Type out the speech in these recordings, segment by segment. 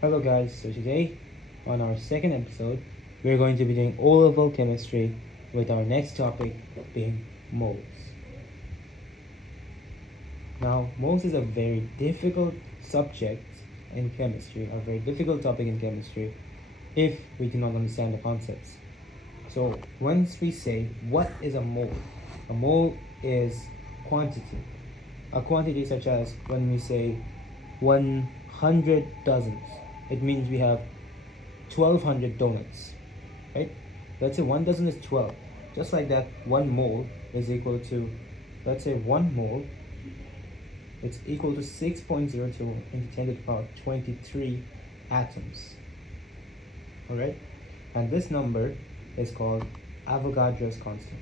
Hello guys, so today on our second episode we're going to be doing O-level chemistry with our next topic being moles. Now moles is a very difficult subject in chemistry, a very difficult topic in chemistry if we do not understand the concepts. So once we say what is a mole is quantity. A quantity such as when we say 100 dozens, it means we have 1200 donuts, right? Let's say 1 dozen is 12. Just like that, 1 mole is equal to, let's say 1 mole, it's equal to 6.02 into 10 to the power 23 atoms. Alright? And this number is called Avogadro's constant.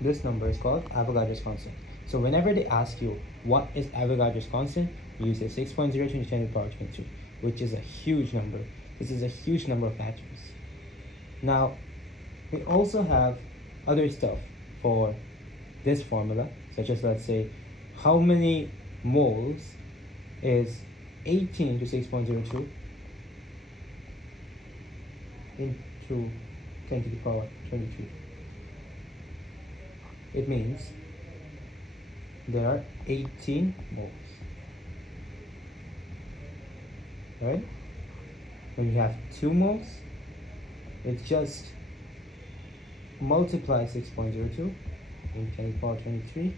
This number is called Avogadro's constant. So whenever they ask you what is Avogadro's constant, you say 6.02 to the 10 to the power 23, which is a huge number. This is a huge number of atoms. Now, we also have other stuff for this formula, such as, let's say, how many moles is 18 to 6.02 into 10 to the power 23. It means there are 18 moles, right? When you have 2 moles, it's just multiply 6.02 into 10 to the power 23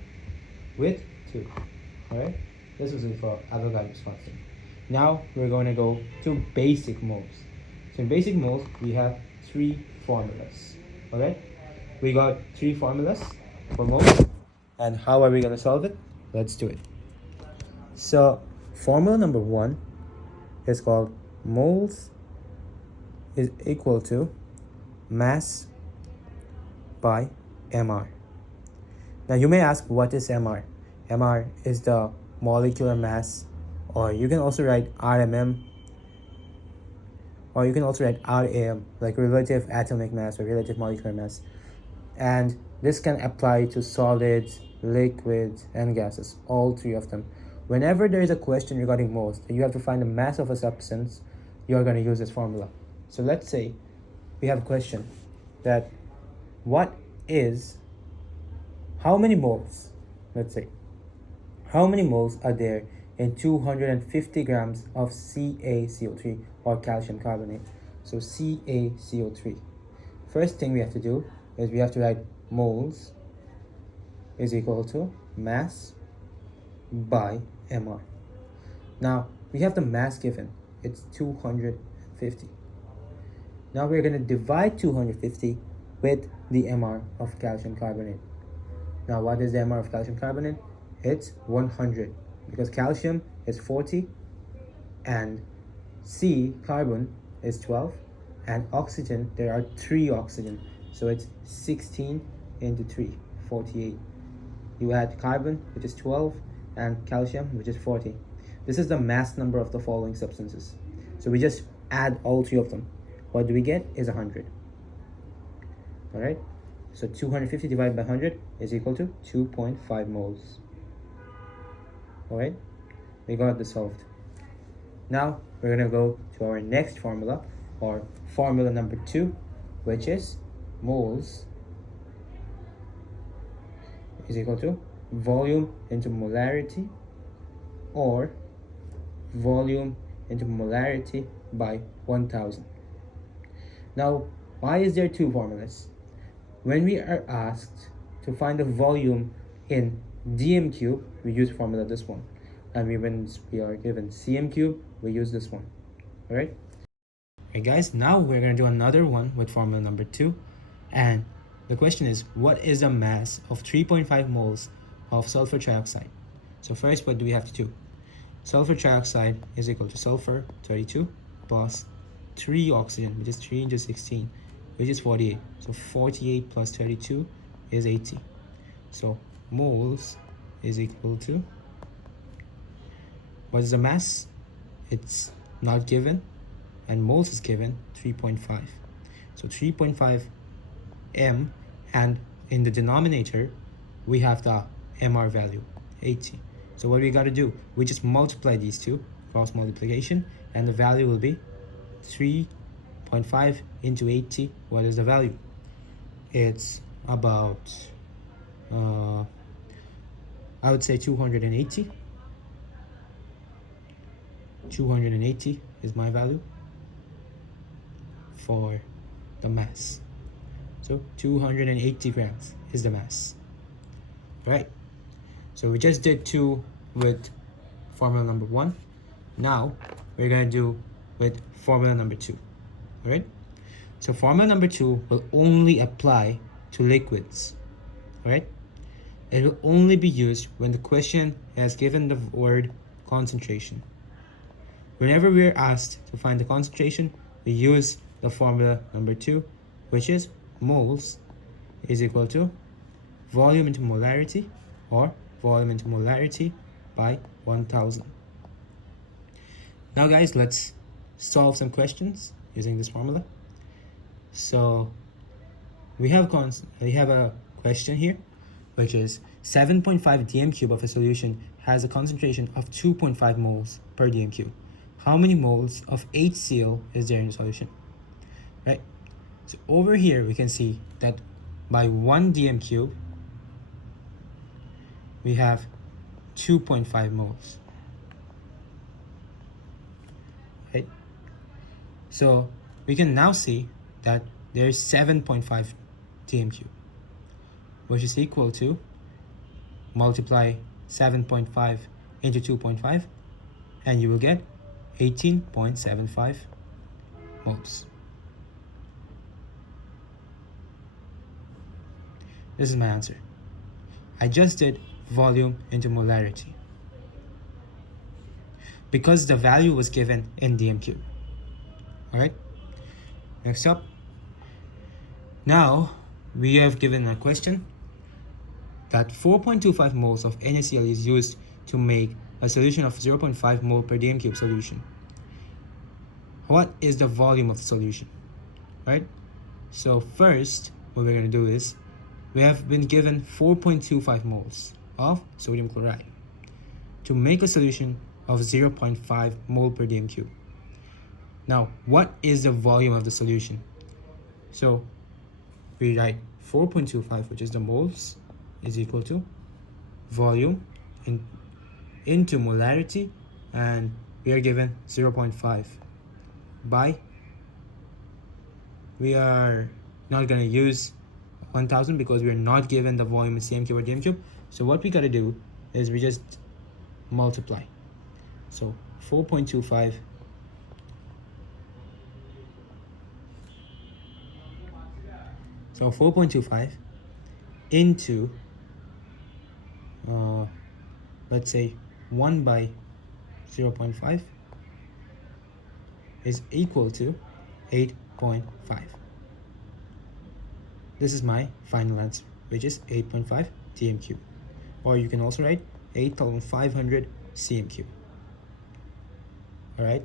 with 2, alright? This was it for Avogadro's constant. Now we're going to go to basic moles. So in basic moles, we have 3 formulas, alright? We got 3 formulas for moles, and how are we going to solve it? Let's do it. So formula number 1 is called moles is equal to mass by mR. Now you may ask, what is mR? mR is the molecular mass, or you can also write RMM, or you can also write RAM, like relative atomic mass or relative molecular mass. And this can apply to solids, liquids, and gases, all 3 of them. Whenever there is a question regarding moles, you have to find the mass of a substance, you are going to use this formula. So let's say we have a question that how many moles, let's say, how many moles are there in 250 grams of CaCO3 or calcium carbonate? So CaCO3. First thing we have to do is we have to write moles is equal to mass by mR. Now we have the mass given, it's 250. Now we're going to divide 250 with the mR of calcium carbonate. Now what is the mR of calcium carbonate? It's 100, because calcium is 40 and carbon is 12, and oxygen, there are 3 oxygen, so it's 16 into 3, 48. You add carbon, which is 12, and calcium, which is 40. This is the mass number of the following substances. So we just add all 3 of them. What do we get is 100. Alright, so 250 divided by 100 is equal to 2.5 moles. Alright, we got this solved. Now we're going to go to our next formula, or formula number 2, which is moles is equal to volume into molarity, or volume into molarity by 1000. Now, why is there 2 formulas? When we are asked to find the volume in dm cube, we use formula this one, and when we are given cm cube, we use this one. Alright? Alright guys, now we're going to do another one with formula number 2, and the question is, what is the mass of 3.5 moles of sulfur trioxide? So first, what do we have to do? Sulfur trioxide is equal to sulfur 32 plus 3 oxygen, which is 3 into 16, which is 48. So 48 plus 32 is 80. So moles is equal to, what is the mass? It's not given, and moles is given 3.5. So 3.5 m, and in the denominator we have the MR value, 80. So what we got to do, we just multiply these two, cross multiplication, and the value will be 3.5 into 80. What is the value? It's about, I would say 280. 280 is my value for the mass. So 280 grams is the mass. Right? So we just did 2 with formula number 1. Now we're going to do with formula number 2. Alright? So formula number 2 will only apply to liquids. Alright? It will only be used when the question has given the word concentration. Whenever we are asked to find the concentration, we use the formula number 2, which is moles is equal to volume into molarity, or volume into molarity by 1000. Now guys, let's solve some questions using this formula. So we have a question here, which is 7.5 dm cube of a solution has a concentration of 2.5 moles per dm cube. How many moles of HCl is there in the solution? Right? So over here we can see that by 1 dm cube we have 2.5 moles. Right? So we can now see that there is 7.5 dm cube, which is equal to, multiply 7.5 into 2.5, and you will get 18.75 moles. This is my answer. I just did volume into molarity because the value was given in dm cube. Alright, next up. Now we have given a question that 4.25 moles of NaCl is used to make a solution of 0.5 mole per dm cube solution. What is the volume of the solution? Right? So first, what we're going to do is, we have been given 4.25 moles of sodium chloride to make a solution of 0.5 mole per dm cube. Now, what is the volume of the solution? So we write 4.25, which is the moles, is equal to volume into molarity, and we are given 0.5 by, we are not going to use 1000 because we are not given the volume in cm cube or dm cube. So what we got to do is we just multiply. So 4.25 into let's say 1 by 0.5 is equal to 8.5. This is my final answer, which is 8.5 dm cube, or you can also write 8,500 cm cube. Alright,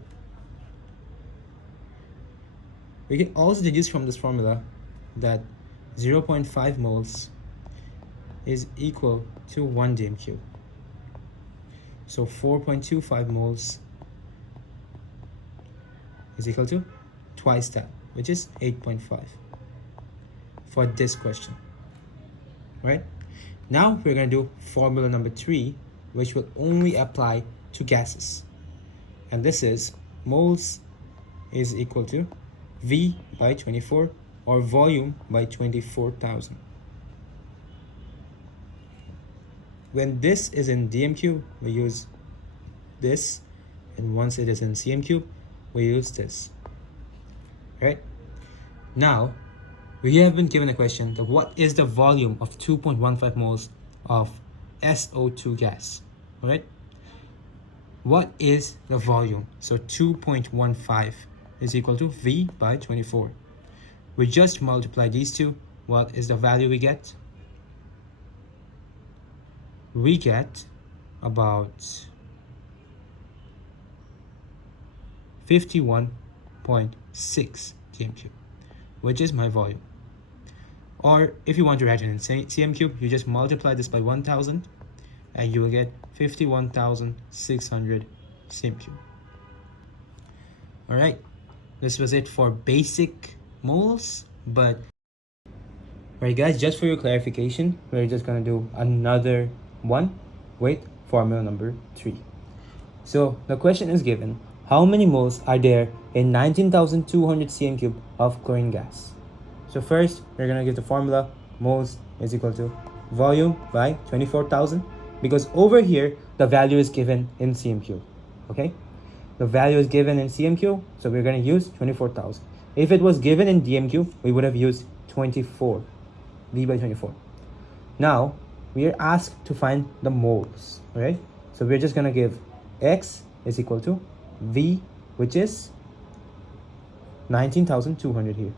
we can also deduce from this formula that 0.5 moles is equal to 1 dm cube. So 4.25 moles is equal to twice that, which is 8.5 for this question. Right? Now we're going to do formula number 3, which will only apply to gases. And this is moles is equal to V by 24, or volume by 24,000. When this is in dm cube, we use this, and once it is in cm cube, we use this. Right? Now, we have been given a question that what is the volume of 2.15 moles of SO2 gas? Alright? What is the volume? So 2.15 is equal to V by 24. We just multiply these two. What is the value we get? We get about 51.6 dm cube, which is my volume. Or if you want to write it in cm cube, you just multiply this by 1000 and you will get 51,600 cm3. All right, this was it for basic moles, but all right guys, just for your clarification, we're just gonna do another one with formula number 3. So the question is given, how many moles are there in 19,200 cm3 of chlorine gas? So first, we're gonna get the formula. Moles is equal to volume by 24,000, because over here the value is given in cm3. Okay, the value is given in cm3, so we're gonna use 24,000. If it was given in dm3, we would have used 24, v by 24. Now we are asked to find the moles. All right, so we're just gonna give x is equal to v, which is 19,200 here.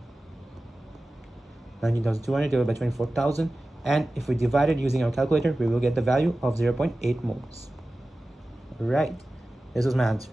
19,200 divided by 24,000, and if we divide it using our calculator, we will get the value of 0.8 moles. Right, this was my answer.